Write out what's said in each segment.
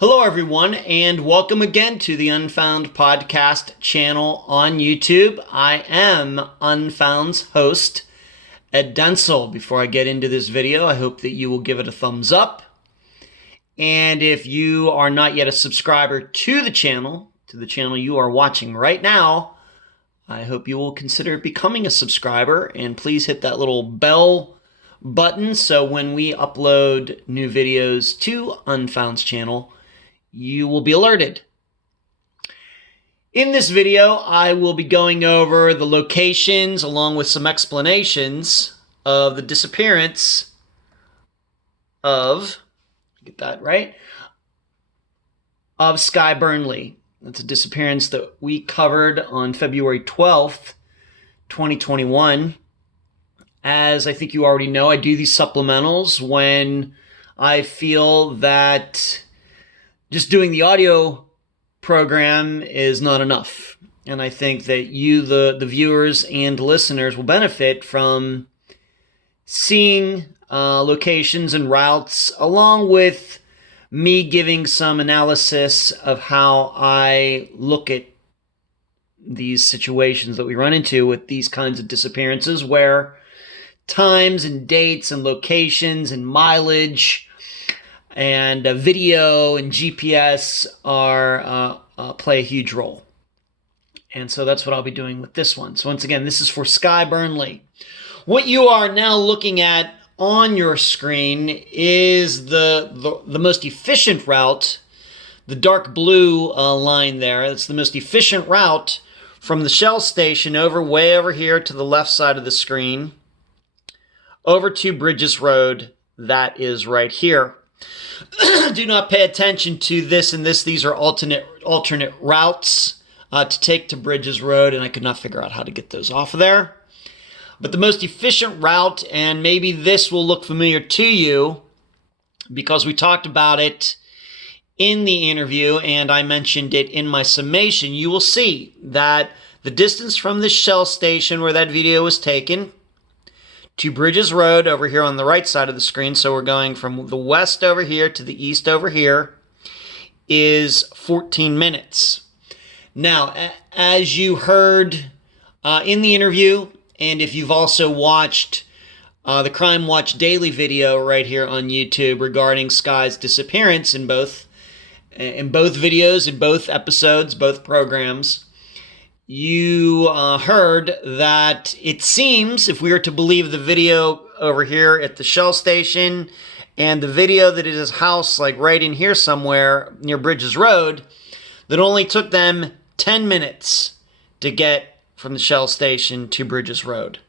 Hello, everyone, and welcome again to the Unfound podcast channel on YouTube. I am Unfound's host, Ed Denzel. Before I get into this video, I hope that you will give it a thumbs up. And if you are not yet a subscriber to the channel you are watching right now, I hope you will consider becoming a subscriber, and please hit that little bell button so when we upload new videos to Unfound's channel, you will be alerted. In this video, I will be going over the locations along with some explanations of the disappearance of, get that right, of Skye Burnley. That's a disappearance that we covered on February 12th, 2021. As I think you already know, I do these supplementals when I feel that just doing the audio program is not enough. And I think that you, the viewers and listeners, will benefit from seeing locations and routes, along with me giving some analysis of how I look at these situations that we run into with these kinds of disappearances, where times and dates and locations and mileage and video and GPS play a huge role. And so that's what I'll be doing with this one. So once again, this is for Skye Burnley. What you are now looking at on your screen is the most efficient route, the dark blue line there. That's the most efficient route from the Shell station way over here to the left side of the screen, over to Bridges Road. That is right here. Do not pay attention to this and this. These are alternate routes to take to Bridges Road, and I could not figure out how to get those off of there. But the most efficient route, and maybe this will look familiar to you because we talked about it in the interview and I mentioned it in my summation, you will see that the distance from the Shell station where that video was taken to Bridges Road over here on the right side of the screen, so we're going from the west over here to the east over here, is 14 minutes. Now, as you heard in the interview, and if you've also watched the Crime Watch Daily video right here on YouTube regarding Skye's disappearance in both videos, in both episodes, both programs, you heard that it seems, if we were to believe the video over here at the Shell station and the video that is his house, like right in here somewhere near Bridges Road, that it only took them 10 minutes to get from the Shell station to Bridges Road.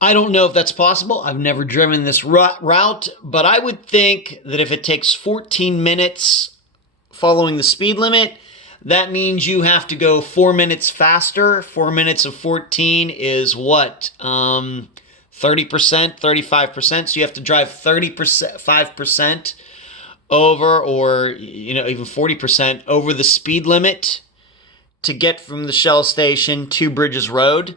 I don't know if that's possible. I've never driven this route, but I would think that if it takes 14 minutes following the speed limit, that means you have to go 4 minutes faster. 4 minutes of 14 is what? 30%, 35%. So you have to drive 5% over, or even 40% over the speed limit to get from the Shell station to Bridges Road.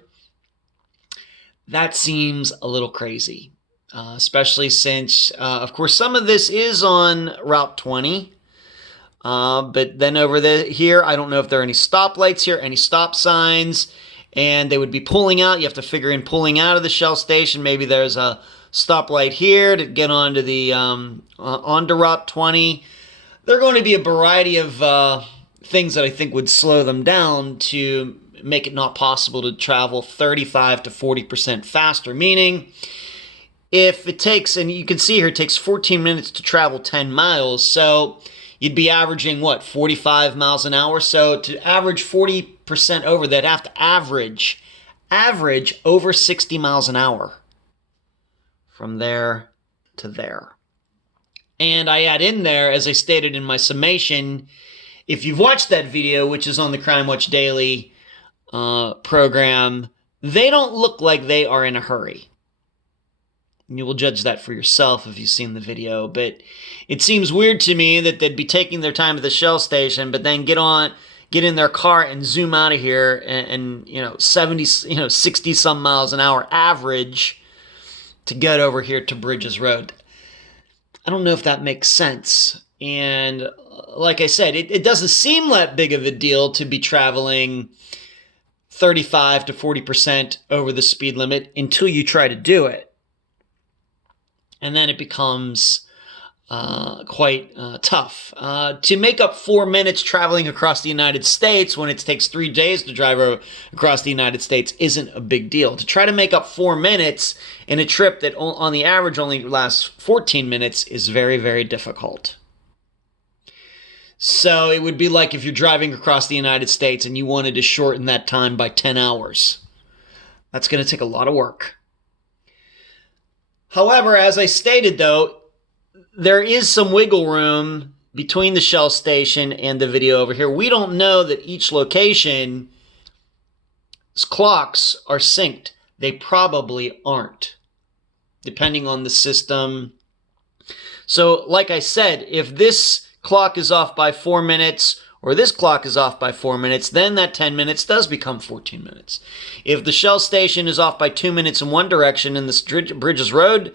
That seems a little crazy, especially since, of course, some of this is on Route 20. But then over here, I don't know if there are any stoplights here, any stop signs, and they would be pulling out. You have to figure in pulling out of the Shell station. Maybe there's a stoplight here to get onto the onto Route 20. There are going to be a variety of things that I think would slow them down to make it not possible to travel 35 to 40% faster. Meaning, if it takes, and you can see here, it takes 14 minutes to travel 10 miles, so you'd be averaging, what, 45 miles an hour? So to average 40% over, they'd have to average over 60 miles an hour from there to there. And I add in there, as I stated in my summation, if you've watched that video, which is on the Crime Watch Daily program, they don't look like they are in a hurry. You will judge that for yourself if you've seen the video, but it seems weird to me that they'd be taking their time at the Shell station, but then get in their car and zoom out of here and 70, 60 some miles an hour average to get over here to Bridges Road. I don't know if that makes sense. And like I said, it doesn't seem that big of a deal to be traveling 35 to 40% over the speed limit until you try to do it. And then it becomes quite tough. To make up 4 minutes traveling across the United States when it takes 3 days to drive across the United States isn't a big deal. To try to make up 4 minutes in a trip that on the average only lasts 14 minutes is very, very difficult. So it would be like if you're driving across the United States and you wanted to shorten that time by 10 hours. That's going to take a lot of work. However, as I stated, though, there is some wiggle room between the Shell station and the video over here. We don't know that each location's clocks are synced. They probably aren't, depending on the system. So, like I said, if this clock is off by 4 minutes or this clock is off by 4 minutes, then that 10 minutes does become 14 minutes. If the Shell station is off by 2 minutes in one direction and the Bridges Road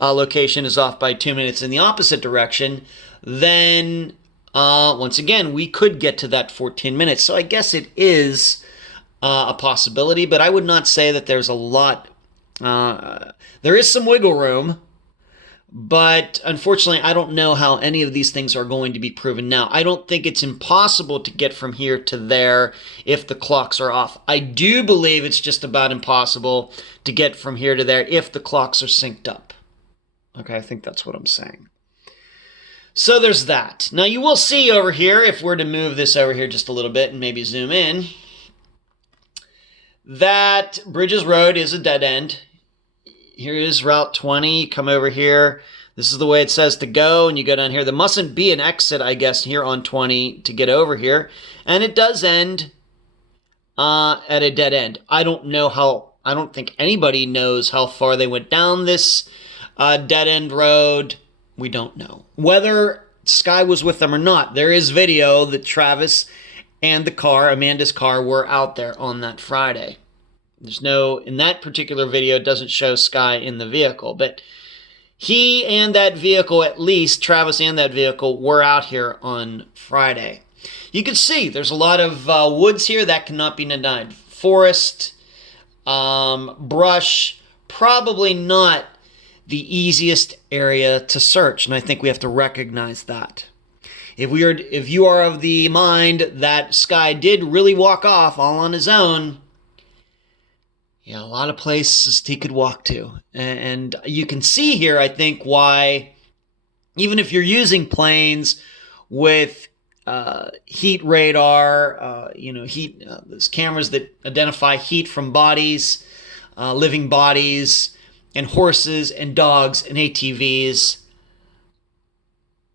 location is off by 2 minutes in the opposite direction, then once again, we could get to that 14 minutes. So I guess it is a possibility, but I would not say that there's a lot. There is some wiggle room. But unfortunately, I don't know how any of these things are going to be proven now. I don't think it's impossible to get from here to there if the clocks are off. I do believe it's just about impossible to get from here to there if the clocks are synced up. Okay, I think that's what I'm saying. So there's that. Now you will see over here, if we're to move this over here just a little bit and maybe zoom in, that Bridges Road is a dead end. Here is Route 20. You come over here. This is the way it says to go, and you go down here. There mustn't be an exit, I guess, here on 20 to get over here. And it does end at a dead end. I don't think anybody knows how far they went down this dead end road. We don't know. Whether Sky was with them or not, there is video that Travis and the car, Amanda's car, were out there on that Friday. There's no, in that particular video, it doesn't show Sky in the vehicle, but he and that vehicle, at least Travis and that vehicle, were out here on Friday. You can see there's a lot of woods here. That cannot be denied. Forest, brush, probably not the easiest area to search, and I think we have to recognize that. If you are of the mind that Sky did really walk off all on his own, yeah, a lot of places he could walk to. And you can see here, I think, why, even if you're using planes with heat radar, there's cameras that identify heat from bodies, living bodies, and horses and dogs and ATVs,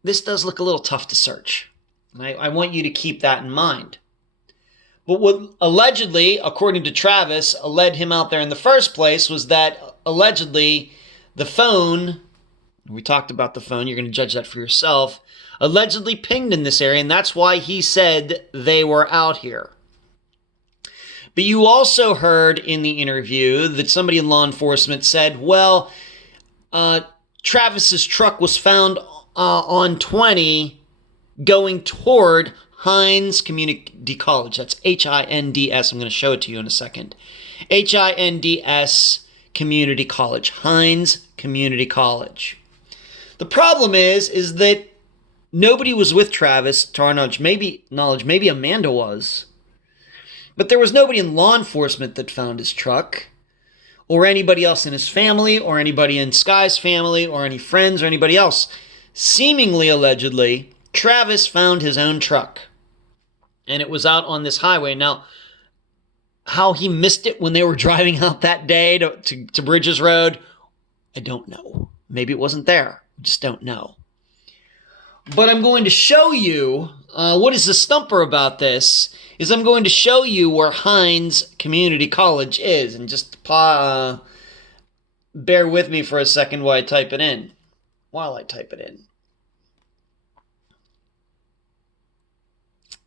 this does look a little tough to search. And I want you to keep that in mind. But what allegedly, according to Travis, led him out there in the first place was that allegedly the phone, we talked about the phone, you're going to judge that for yourself, allegedly pinged in this area, and that's why he said they were out here. But you also heard in the interview that somebody in law enforcement said, well, Travis's truck was found on 20 going toward Hinds Community College. That's Hinds. I'm going to show it to you in a second. Hinds Community College. Hinds Community College. The problem is that nobody was with Travis, to our knowledge. Maybe Amanda was. But there was nobody in law enforcement that found his truck, or anybody else in his family, or anybody in Sky's family, or any friends, or anybody else. Seemingly, allegedly, Travis found his own truck. And it was out on this highway. Now, how he missed it when they were driving out that day to Bridges Road, I don't know. Maybe it wasn't there. I just don't know. But I'm going to show you, what is the stumper about this, is I'm going to show you where Hinds Community College is. And just bear with me for a second while I type it in.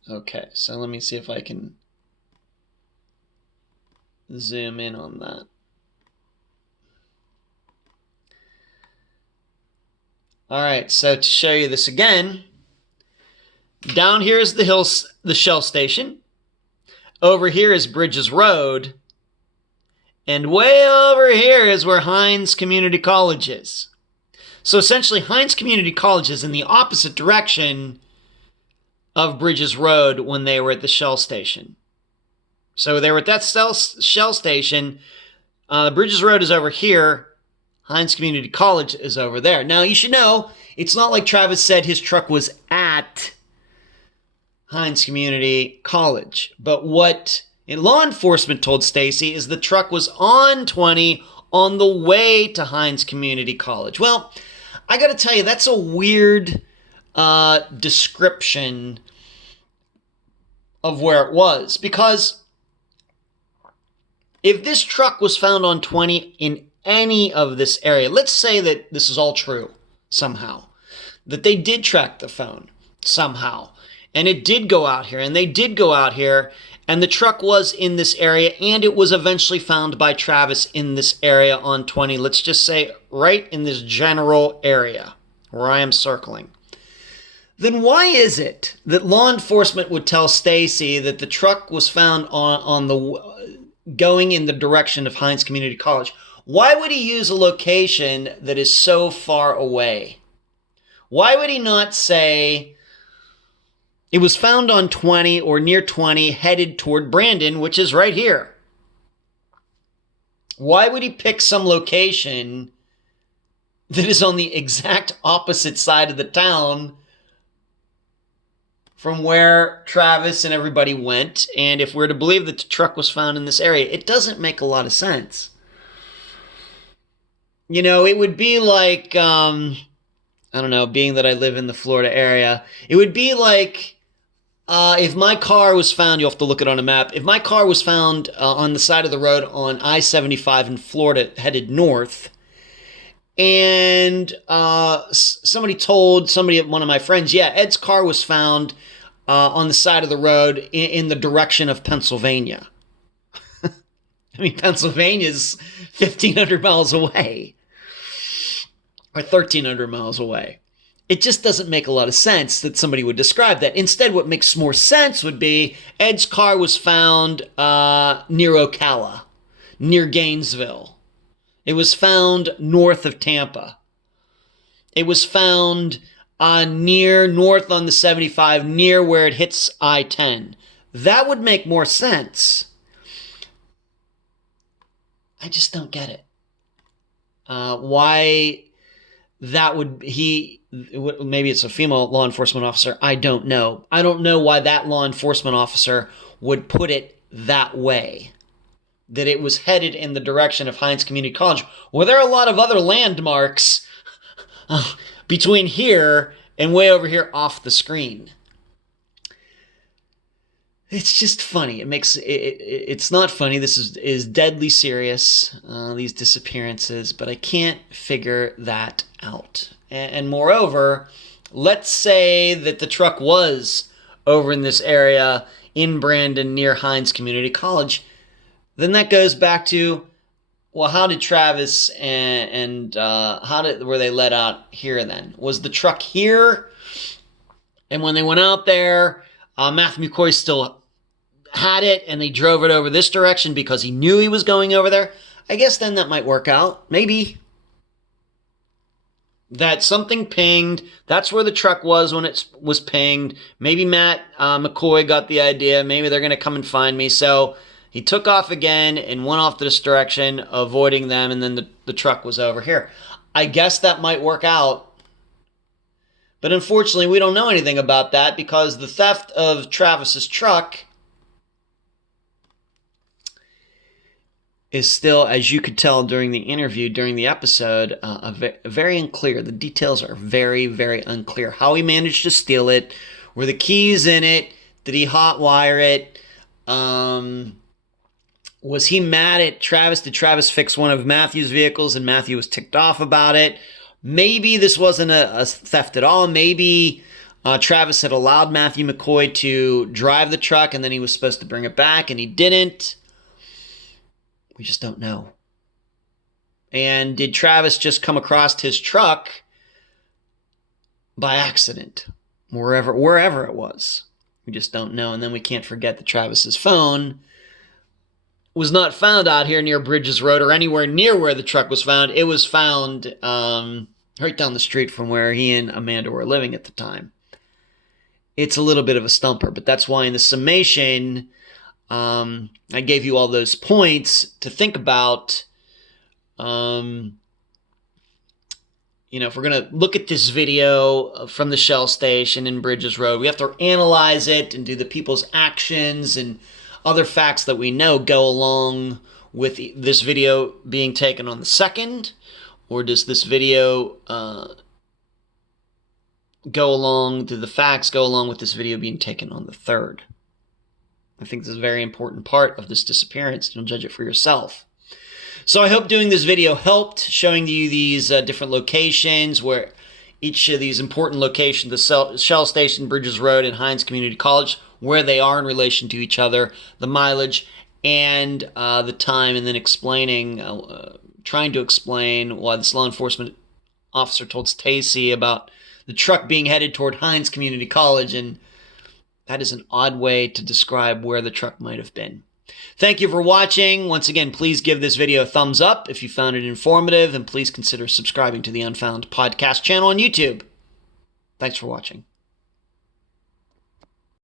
Okay, so let me see if I can zoom in on that. All right, so to show you this again, down here is the Shell station. Over here is Bridges Road. And way over here is where Hines Community College is. So essentially, Hines Community College is in the opposite direction of Bridges Road when they were at the Shell station. So they were at that Shell station. Bridges Road is over here. Hines Community College is over there. Now, you should know, it's not like Travis said his truck was at Hines Community College. But what law enforcement told Stacy is the truck was on 20 on the way to Hines Community College. Well, I got to tell you, that's a weird description of where it was. Because if this truck was found on 20 in any of this area, let's say that this is all true somehow, that they did track the phone somehow, and it did go out here, and they did go out here, and the truck was in this area, and it was eventually found by Travis in this area on 20, let's just say right in this general area where I am circling. Then why is it that law enforcement would tell Stacy that the truck was found on the going in the direction of Hines Community College? Why would he use a location that is so far away? Why would he not say it was found on 20 or near 20 headed toward Brandon, which is right here? Why would he pick some location that is on the exact opposite side of the town from where Travis and everybody went? And if we're to believe that the truck was found in this area, it doesn't make a lot of sense. You know, it would be like, I don't know, being that I live in the Florida area, it would be like if my car was found, you'll have to look it on a map, if my car was found on the side of the road on I-75 in Florida headed north, and somebody told one of my friends, yeah, Ed's car was found on the side of the road in the direction of Pennsylvania. I mean, Pennsylvania's 1,500 miles away, or 1,300 miles away. It just doesn't make a lot of sense that somebody would describe that. Instead, what makes more sense would be Ed's car was found near Ocala, near Gainesville. It was found north of Tampa. It was found north on the 75, near where it hits I-10. That would make more sense. I just don't get it. Why that would maybe it's a female law enforcement officer. I don't know. I don't know why that law enforcement officer would put it that way, that it was headed in the direction of Hines Community College. Well, there are a lot of other landmarks between here and way over here off the screen. It's just funny. It's not funny. This is deadly serious, these disappearances, but I can't figure that out. And moreover, let's say that the truck was over in this area in Brandon near Hines Community College. Then that goes back to, well, how did Travis and were they let out here then? Was the truck here? And when they went out there, Matthew McCoy still had it, and they drove it over this direction because he knew he was going over there. I guess then that might work out. Maybe. That something pinged. That's where the truck was when it was pinged. Maybe Matt McCoy got the idea. Maybe they're going to come and find me. So he took off again and went off this direction, avoiding them, and then the truck was over here. I guess that might work out. But unfortunately, we don't know anything about that because the theft of Travis's truck is still, as you could tell during the interview, during the episode, very unclear. The details are very, very unclear. How he managed to steal it, were the keys in it, did he hotwire it, was he mad at Travis? Did Travis fix one of Matthew's vehicles and Matthew was ticked off about it? Maybe this wasn't a theft at all. Maybe Travis had allowed Matthew McCoy to drive the truck and then he was supposed to bring it back and he didn't. We just don't know. And did Travis just come across his truck by accident, wherever it was. We just don't know. And then we can't forget that Travis's phone was not found out here near Bridges Road or anywhere near where the truck was found. It was found right down the street from where he and Amanda were living at the time. It's a little bit of a stumper, but that's why in the summation, I gave you all those points to think about. If we're going to look at this video from the Shell station in Bridges Road, we have to analyze it and do the people's actions and other facts that we know go along with this video being taken on the 2nd, or does this video do the facts go along with this video being taken on the 3rd? I think this is a very important part of this disappearance. You'll judge it for yourself. So I hope doing this video helped, showing you these different locations, where each of these important locations, the Shell Station, Bridges Road, and Hines Community College, where they are in relation to each other, the mileage, and the time, and then trying to explain why this law enforcement officer told Stacy about the truck being headed toward Hines Community College, and that is an odd way to describe where the truck might have been. Thank you for watching. Once again, please give this video a thumbs up if you found it informative, and please consider subscribing to the Unfound podcast channel on YouTube. Thanks for watching.